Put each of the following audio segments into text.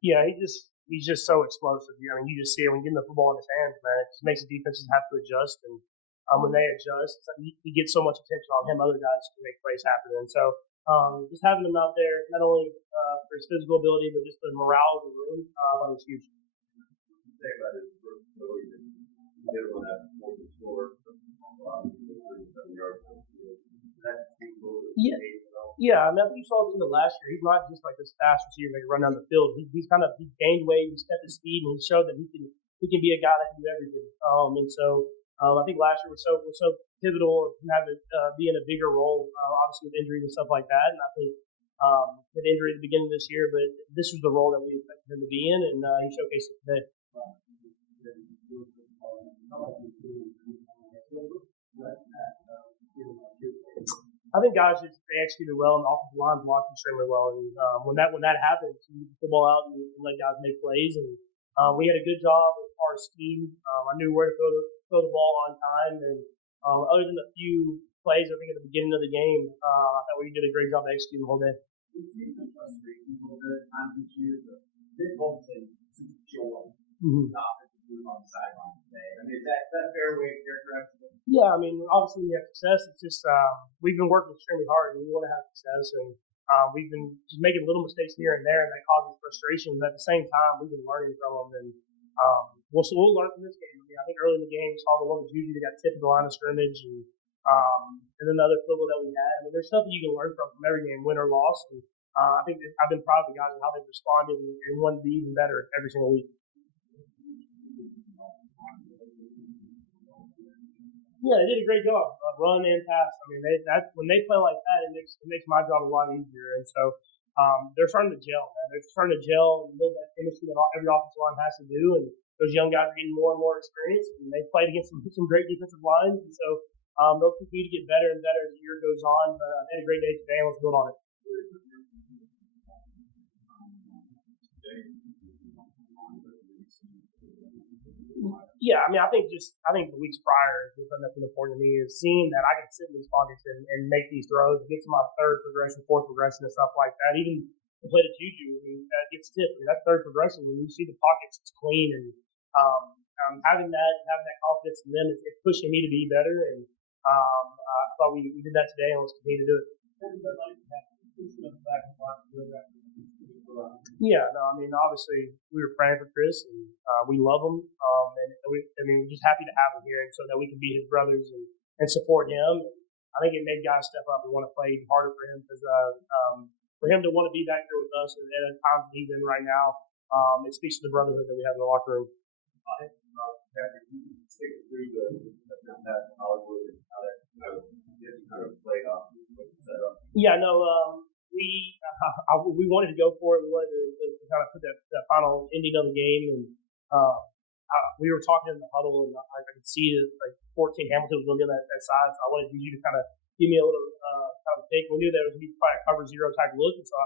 Yeah, he's just so explosive. I mean, you just see it when you get the football in his hands, man. It just makes the defenses have to adjust, and when they adjust, it's like he gets so much attention on him. Other guys can make plays happen, and so just having him out there, not only for his physical ability, but just the morale of the room, was huge. Yeah, yeah. I mean, you saw it in the last year. He's not just like this fast receiver that can run down the field. He gained weight, he stepped his speed, and he showed that he can be a guy that can do everything. And so I think last year was so pivotal in having be in a bigger role, obviously with injuries and stuff like that. And I think had injury at the beginning of this year, but this was the role that we expected him to be in, and he showcased it today. I think guys they executed well, and the offensive line blocked extremely well. And when that happens, you get the football out and let guys make plays. And we had a good job as far as scheme. I knew where to throw the ball on time, and other than a few plays, I think at the beginning of the game, I thought we did a great job executing the whole day. We've seen some frustration over the time this year, but this whole thing is joy. The offensive group on the sideline today. I mean, is that fair way to characterize it? Yeah, I mean, obviously we have success. It's just we've been working extremely hard, and we want to have success. And we've been just making little mistakes here and there, and that causes frustration. But at the same time, we've been learning from them, and we'll learn from this game. I mean, I think early in the game, we saw the one that usually got tipped at the line of scrimmage, and then the other field that we had. I mean, there's stuff that you can learn from every game, win or loss. And I think I've been proud of the guys and how they've responded and wanted to be even better every single week. Yeah, they did a great job, run and pass. I mean, when they play like that, it makes my job a lot easier. And so they're starting to gel, man. They're starting to gel and build that chemistry that every offensive line has to do. And those young guys are getting more and more experience. And they played against some great defensive lines, and so they'll continue to get better and better as the year goes on. But they had a great day today, and let's build on it. Yeah, I mean, I think the weeks prior has been nothing important to me is seeing that I can sit in these pockets and make these throws, get to my third progression, fourth progression, and stuff like that. Even to play to Juju, I mean, that gets tipped. I mean, that's third progression. When you see the pockets, it's clean, and having that confidence in them, it's pushing me to be better. And I thought we did that today, and let's continue to do it. Yeah, no, I mean, obviously we were praying for Chris, and we love him, and we're just happy to have him here, and so that we can be his brothers and support him. I think it made guys step up and want to play harder for him because for him to want to be back here with us and at the times that he's in right now, it speaks to the brotherhood that we have in the locker room. Patrick, you stick through the Hollywood and how that kind of played off. Yeah, no, we wanted to go for it. We wanted to kind of put that final ending of the game, and we were talking in the huddle, and I could see that like 14 Hamilton was going to be on that side, so I wanted you to kind of give me a little kind of take. We knew that it was going to be probably a cover zero type look, and so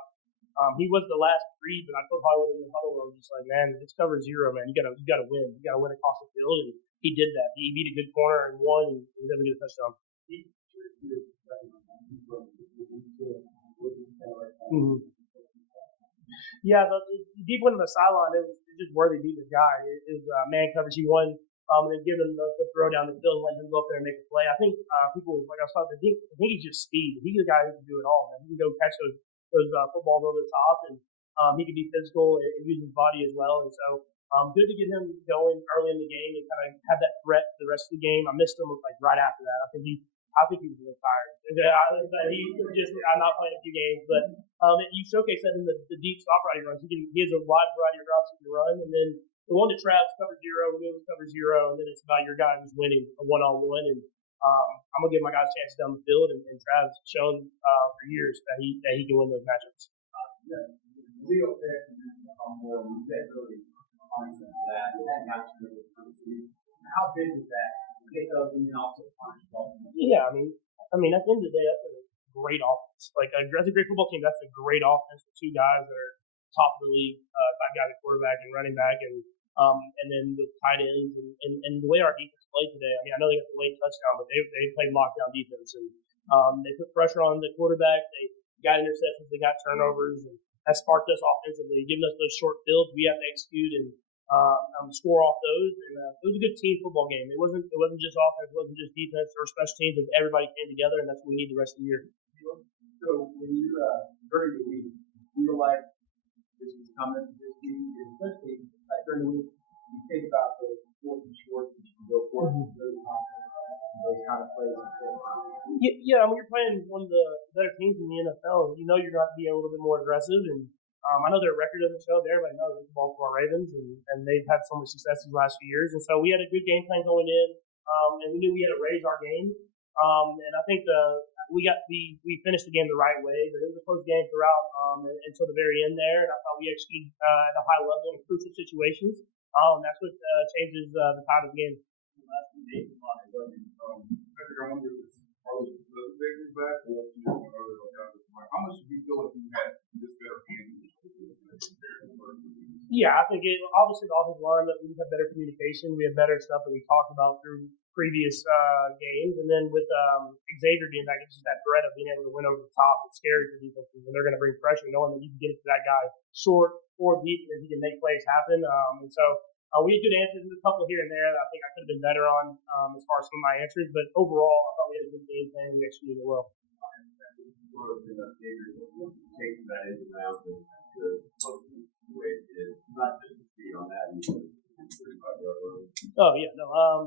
he was the last read, but I told Hollywood in the huddle, I was just like, man, it's cover zero, man. You gotta win. You gotta win across the field, and he did that. He beat a good corner and won, and was able to get a touchdown. Mm-hmm. Yeah, the deep one on the sideline, it was just worthy beating the guy. It was man coverage. He won, and then give him the throw down the field and let him go up there and make a play. I think people, like I was talking, I think he's just speed. He's the guy who can do it all, man. He can go catch those footballs over the top, and he can be physical and use his body as well. And so good to get him going early in the game and kind of have that threat for the rest of the game. I missed him like right after that. I think he was really tired. I'm not playing a few games, but you showcase that in the deep stop route he runs. He has a wide variety of routes he can run, and then the one to Travis cover zero, Williams cover zero, and then it's about your guy who's winning a one-on-one. And I'm gonna give my guys chances down the field, and Travis has shown for years that he can win those matchups. Leo said more. You said earlier how big is that? Yeah, I mean, at the end of the day, that's a great offense. Like that's a great football team. That's a great offense with two guys that are top of the league, five guys at quarterback and running back, and then with tight ends and the way our defense played today. I mean, I know they got the late touchdown, but they played lockdown defense, and they put pressure on the quarterback. They got interceptions, they got turnovers, and that sparked us offensively, giving us those short fields. We have to execute and score off those. And it was a good team football game. It wasn't just offense, it wasn't just defense or special teams. Everybody came together, and that's what we need the rest of the year. So when you're during the week, you feel like this is coming to this team, especially like during the week, you think about the fourth and short, you can go for it, those kind of plays. Yeah, when you're playing one of the better teams in the NFL, you know you're going to have to be a little bit more aggressive. And I know their record doesn't show. Everybody knows it's the Baltimore Ravens, and they've had so much success these last few years. And so we had a good game plan going in, and we knew we had to raise our game. And I think we finished the game the right way, but it was a close game throughout until the very end there. And I thought we executed at a high level in crucial situations. That's what changes the tide of the game. Patrick, I wonder if are those Ravens back or how much do you feel like you had this better hand? Yeah, I think obviously the offensive line that we have better communication. We have better stuff that we talked about through previous games, and then with Xavier being back, it's just that threat of being able to win over the top. It's scary for defenses when they're going to bring pressure, knowing that you can get it to that guy short or deep, and he can make plays happen. And so we had good answers. There's a couple here and there that I think I could have been better on as far as some of my answers, but overall, I thought we had a good game plan. We executed it well. Taking that into round the way it is, not just the speed on that. Oh yeah, no. I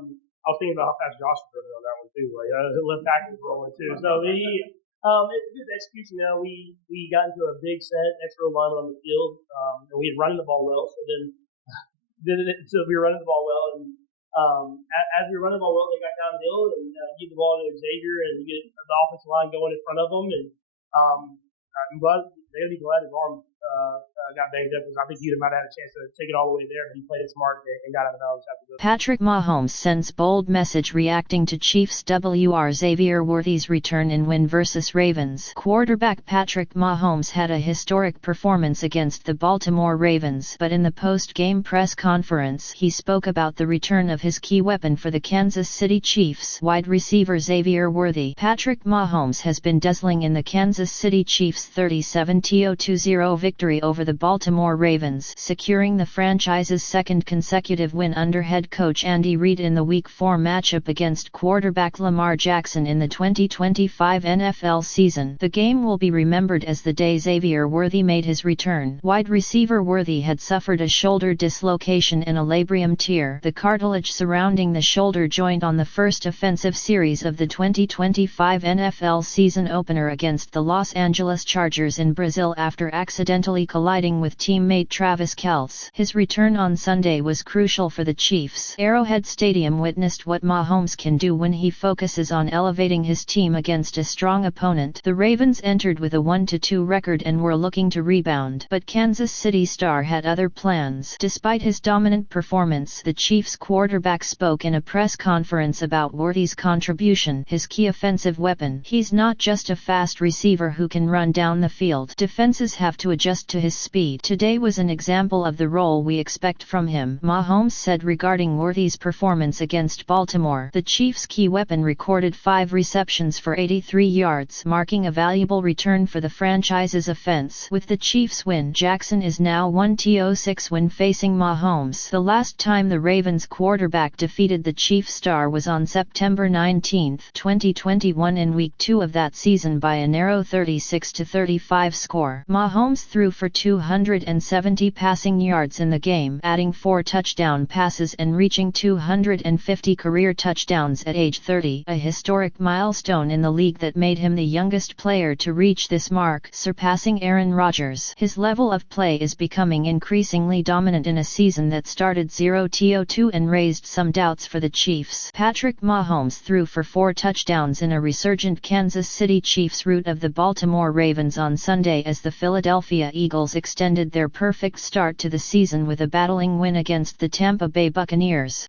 was thinking about how fast Josh was running on that one too. Like the left tackle was rolling too. So it's good execution. Now we got into a big set, extra alignment on the field, and we had running the ball well. So so we were running the ball well, and as we were running the ball well, they got downhill and give the ball to Xavier, and we get the offensive line going in front of them. And I'm glad they'll be glad his arm got banged up, because I think he might have had a chance to take it all the way there, but he played it smart and got out of bounds after that. Patrick Mahomes sends bold message reacting to Chiefs WR Xavier Worthy's return in win versus Ravens. Quarterback Patrick Mahomes had a historic performance against the Baltimore Ravens, but in the post-game press conference he spoke about the return of his key weapon for the Kansas City Chiefs, wide receiver Xavier Worthy. Patrick Mahomes has been dazzling in the Kansas City Chiefs' 37-20 victory over the Baltimore Ravens, securing the franchise's second consecutive win under head coach Andy Reid in the Week 4 matchup against quarterback Lamar Jackson in the 2025 NFL season. The game will be remembered as the day Xavier Worthy made his return. Wide receiver Worthy had suffered a shoulder dislocation in a labrum tear, the cartilage surrounding the shoulder joint, on the first offensive series of the 2025 NFL season opener against the Los Angeles Chargers in Brazil after accidentally colliding with teammate Travis Kelce. His return on Sunday was crucial for the Chiefs. Arrowhead Stadium witnessed what Mahomes can do when he focuses on elevating his team against a strong opponent. The Ravens entered with a 1-2 record and were looking to rebound, but Kansas City star had other plans. Despite his dominant performance, the Chiefs quarterback spoke in a press conference about Worthy's contribution, his key offensive weapon. He's not just a fast receiver who can run down the field. Defenses have to adjust to his speed. Today was an example of the role we expect from him, Mahomes said regarding Worthy's performance against Baltimore. The Chiefs' key weapon recorded 5 receptions for 83 yards, marking a valuable return for the franchise's offense. With the Chiefs' win, Jackson is now 1-6 when facing Mahomes. The last time the Ravens quarterback defeated the Chiefs star was on September 19, 2021 in Week 2 of that season by a narrow 36-35 score. Mahomes threw for 270 passing yards in the game, adding 4 touchdown passes and reaching 250 career touchdowns at age 30, a historic milestone in the league that made him the youngest player to reach this mark, surpassing Aaron Rodgers. His level of play is becoming increasingly dominant in a season that started 0-2 and raised some doubts for the Chiefs. Patrick Mahomes threw for 4 touchdowns in a resurgent Kansas City Chiefs rout of the Baltimore Ravens on Sunday as the Philadelphia Eagles extended their perfect start to the season with a battling win against the Tampa Bay Buccaneers.